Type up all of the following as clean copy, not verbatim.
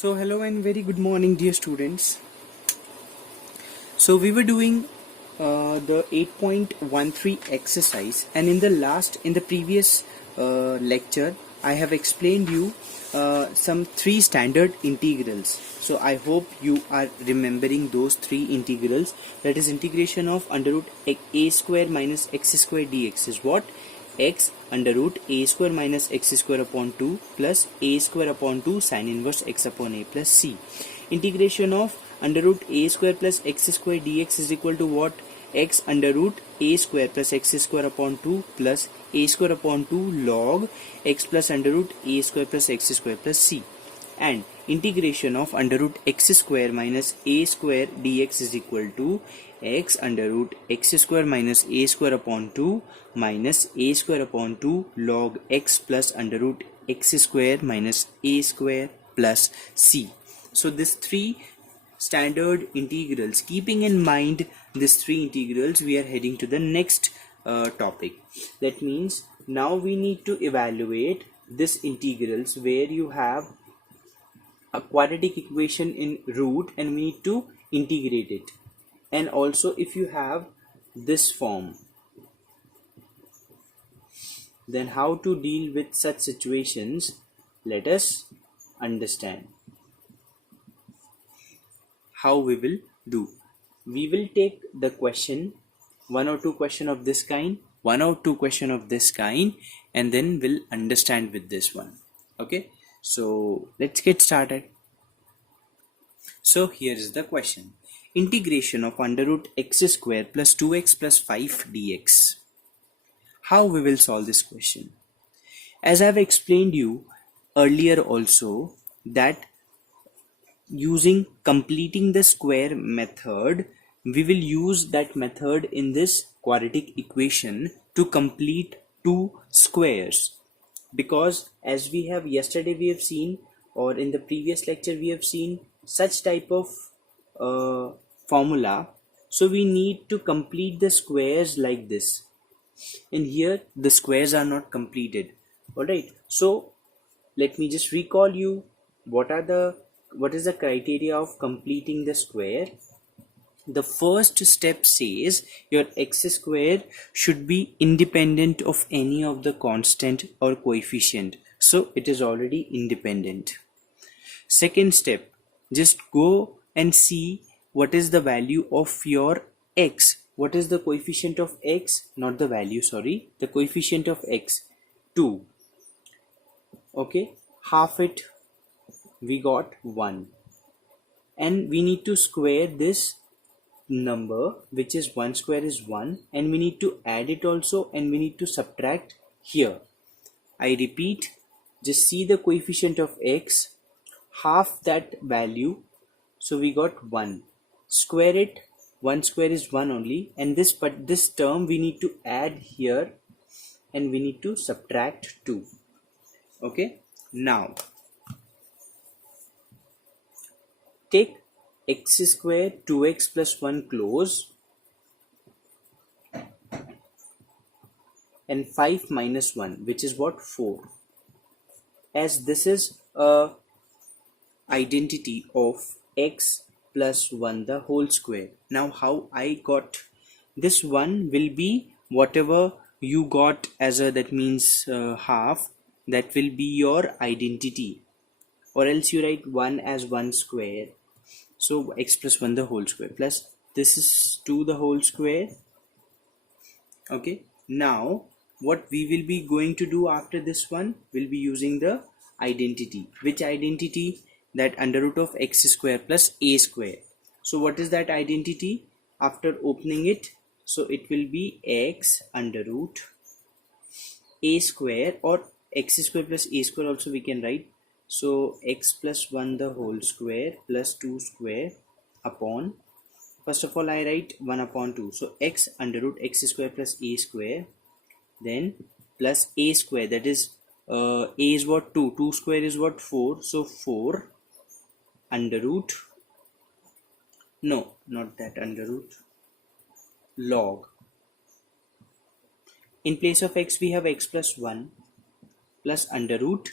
So hello and very good morning dear students. So we were doing the 8.13 exercise, and in the previous lecture I have explained you some three standard integrals. So I hope you are remembering those three integrals. That is integration of under root a square minus x square dx is what? X under root a square minus x square upon 2 plus a square upon 2 sin inverse x upon a plus c. Integration of under root a square plus x square dx is equal to what? X under root a square plus x square upon 2 plus a square upon 2 log x plus under root a square plus x square plus c. And integration of under root x square minus a square dx is equal to x under root x square minus a square upon 2 minus a square upon 2 log x plus under root x square minus a square plus c. So these three standard integrals, keeping in mind these three integrals, we are heading to the next topic. That means now we need to evaluate these integrals where you have a quadratic equation in root and we need to integrate it. And also if you have this form, then how to deal with such situations, let us understand how we will do. We will take the question, one or two question of this kind, and then we'll understand with this one. Okay, so let's get started. So here is the question. Integration of under root x square plus 2x plus 5 dx. How we will solve this question? As I have explained you earlier also, that using completing the square method, we will use that method in this quadratic equation to complete two squares, because as we have yesterday we have seen, or in the previous lecture we have seen such type of formula. So we need to complete the squares like this, and here the squares are not completed. Alright, so let me just recall you what is the criteria of completing the square. The first step says your x square should be independent of any of the constant or coefficient, so it is already independent. Second step, just go and see what is the value of your x. What is the coefficient of x? Not the value, sorry, the coefficient of x, 2. Okay, half it, we got 1, and we need to square this number, which is 1 square is 1, and we need to add it also, and we need to subtract here. I repeat, just see the coefficient of x, half that value, so we got 1, square it, 1 square is 1 only, and this term we need to add here, and we need to subtract 2. Okay, now take x square 2x plus 1 close and 5 minus 1, which is what? 4. As this is a identity of x plus 1 the whole square. Now how I got this one will be whatever you got as a, that means half, that will be your identity, or else you write 1 as 1 square. So x plus 1 the whole square plus this is 2 the whole square. Okay, now what we will be going to do after this one, will be using the identity. Which identity? That under root of x square plus a square. So what is that identity? After opening it, so it will be x under root a square, or x square plus a square also we can write. So x plus 1 the whole square plus 2 square upon, first of all I write 1 upon 2, so x under root x square plus a square, then plus a square, that is a is what? 2, 2 square is what? 4, so 4 under root, no, not that, under root log, in place of x we have x plus 1 plus under root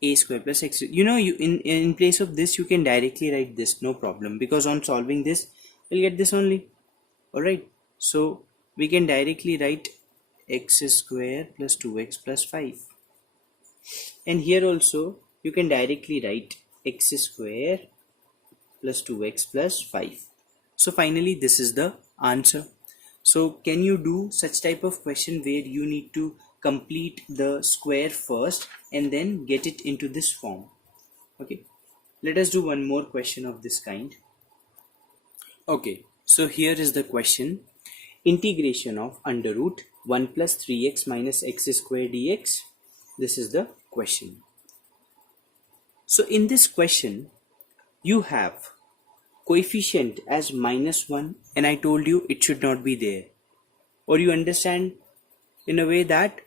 a square plus x. You know, you in place of this you can directly write this, no problem, because on solving this we'll get this only. All right, so we can directly write x square plus 2x plus 5, and here also you can directly write x square plus 2x plus 5. So finally this is the answer. So can you do such type of question where you need to complete the square first and then get it into this form? Okay, let us do one more question of this kind. Okay, so here is the question. Integration of under root 1 plus 3x minus x square dx. This is the question. So in this question you have coefficient as -1, and I told you it should not be there. Or you understand in a way that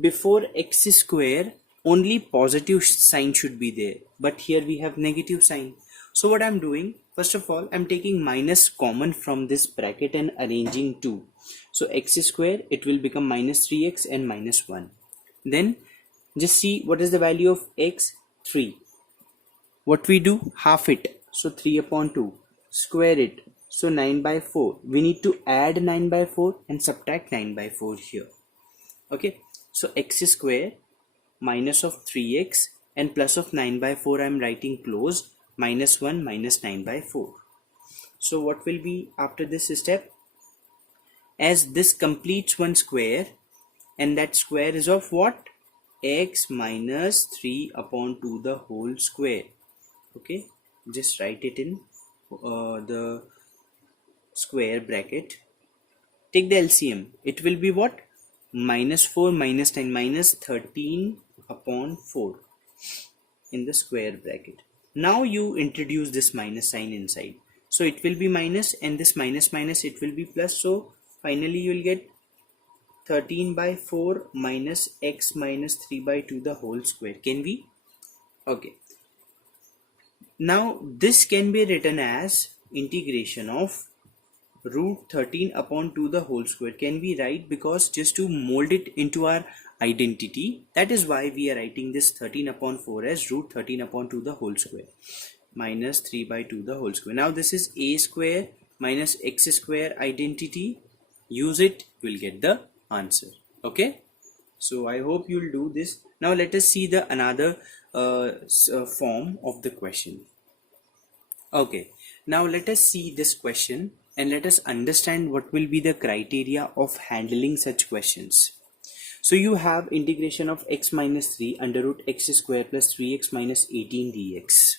before x square only positive sign should be there, but here we have negative sign. So what I'm doing, first of all, I'm taking minus common from this bracket and arranging 2. So x square, it will become minus 3x and minus 1. Then just see what is the value of x, 3. What we do, half it, so 3 upon 2, square it, so 9 by 4. We need to add 9 by 4 and subtract 9 by 4 here. Okay, so x square minus of 3x and plus of 9 by 4 I am writing close, minus 1 minus 9 by 4. So what will be after this step? As this completes one square, and that square is of what? X minus 3 upon 2 the whole square. Okay, just write it in the square bracket. Take the LCM. It will be what? Minus 4 minus 9, minus 13 upon 4 in the square bracket. Now you introduce this minus sign inside. So it will be minus, and this minus minus it will be plus. So finally you will get 13 by 4 minus x minus 3 by 2 the whole square. Can we? Okay. Now this can be written as integration of root 13 upon 2 the whole square. Can we write? Because just to mold it into our identity, that is why we are writing this 13 upon 4 as root 13 upon 2 the whole square minus 3 by 2 the whole square. Now this is a square minus x square identity. Use it, we'll get the answer. Okay, so I hope you'll do this. Now let us see the another form of the question. Okay, now let us see this question and let us understand what will be the criteria of handling such questions. So you have integration of x minus 3 under root x square plus 3x minus 18 dx.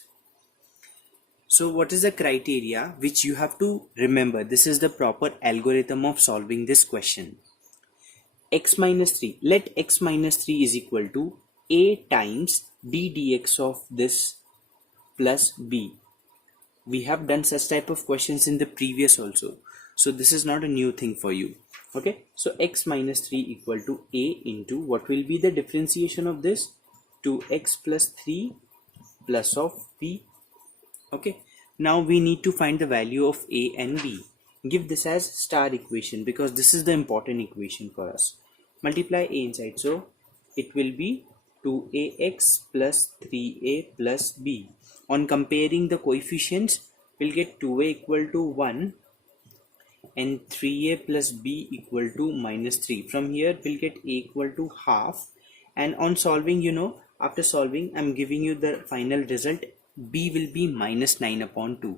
So what is the criteria which you have to remember? This is the proper algorithm of solving this question. X minus 3, let x minus 3 is equal to a times d dx of this plus b. We have done such type of questions in the previous also, so this is not a new thing for you. Okay, so x minus 3 equal to a into what will be the differentiation of this? 2x plus 3 plus of b. Okay, now we need to find the value of a and b. Give this as star equation because this is the important equation for us. Multiply a inside, so it will be 2ax plus 3a plus b. On comparing the coefficients, we'll get 2a equal to 1 and 3a plus b equal to minus 3. From here we'll get a equal to half, and on solving, you know, after solving I'm giving you the final result. B will be minus 9 upon 2.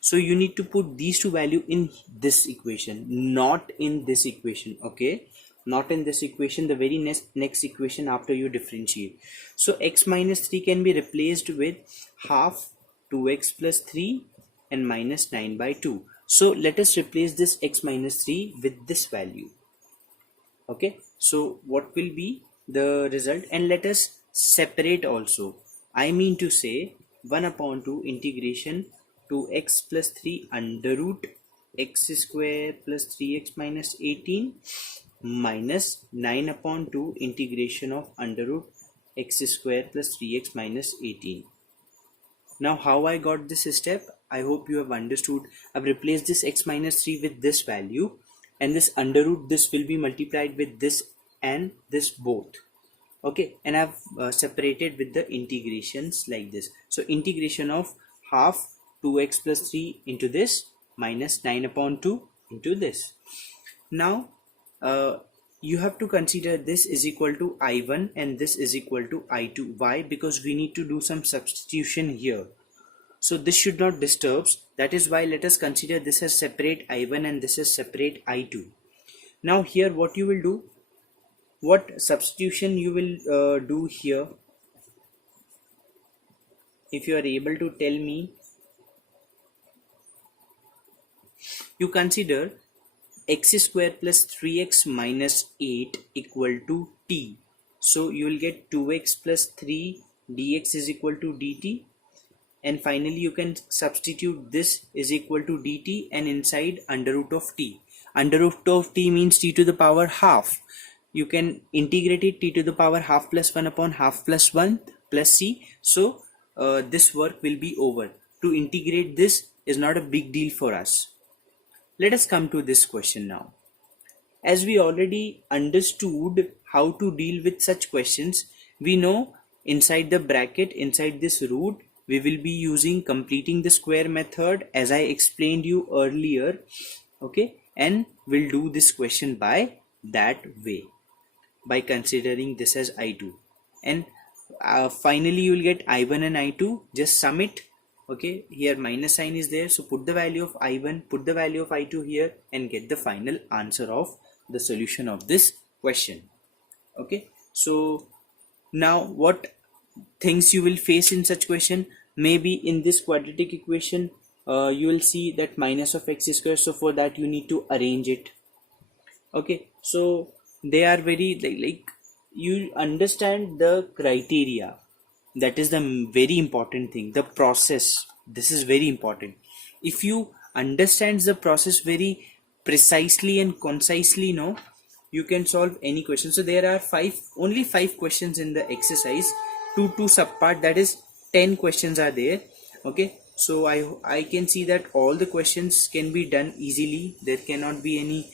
So you need to put these two values in this equation, not in this equation. Okay, not in this equation, the very next equation after you differentiate. So x minus 3 can be replaced with half 2x plus 3 and minus 9 by 2. So let us replace this x minus 3 with this value. Okay, so what will be the result? And let us separate also. I mean to say 1 upon 2 integration 2x plus 3 under root x square plus 3x minus 18 minus 9 upon 2 integration of under root x square plus 3x minus 18. Now how I got this step? I hope you have understood. I've replaced this x minus 3 with this value, and this under root, this will be multiplied with this and this both. Okay, and I've separated with the integrations like this. So integration of half 2x plus 3 into this minus 9 upon 2 into this. Now uh, you have to consider this is equal to I1 and this is equal to I2. Why? Because we need to do some substitution here. So this should not disturb. That is why let us consider this as separate I1 and this is separate I2. Now here what you will do, what substitution you will do here, if you are able to tell me. You consider x square plus 3x minus 8 equal to t. So you will get 2x plus 3 dx is equal to dt, and finally you can substitute this is equal to dt and inside under root of t. Under root of t means t to the power half. You can integrate it t to the power half plus 1 upon half plus 1 plus c. So this work will be over. To integrate this is not a big deal for us. Let us come to this question now. As we already understood how to deal with such questions, we know inside the bracket, inside this root, we will be using completing the square method as I explained you earlier. Okay, and we'll do this question by that way, by considering this as I2. And finally you will get I1 and I2, just sum it. Okay, here minus sign is there, so put the value of I1, put the value of I2 here and get the final answer of the solution of this question. Okay, so now what things you will face in such question? Maybe in this quadratic equation you will see that minus of x square, so for that you need to arrange it. Okay, so they are very like you understand the criteria. That is the very important thing, the process. This is very important. If you understand the process very precisely and concisely, no, you can solve any question. So there are only five questions in the exercise, two subpart, that is 10 questions are there. Okay, so I can see that all the questions can be done easily. There cannot be any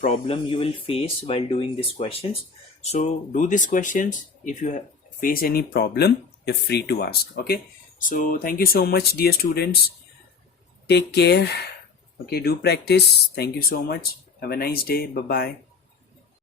problem you will face while doing these questions. So do these questions. If you face any problem, you're free to ask. Okay, so thank you so much, dear students. Take care. Okay, do practice. Thank you so much. Have a nice day. Bye bye.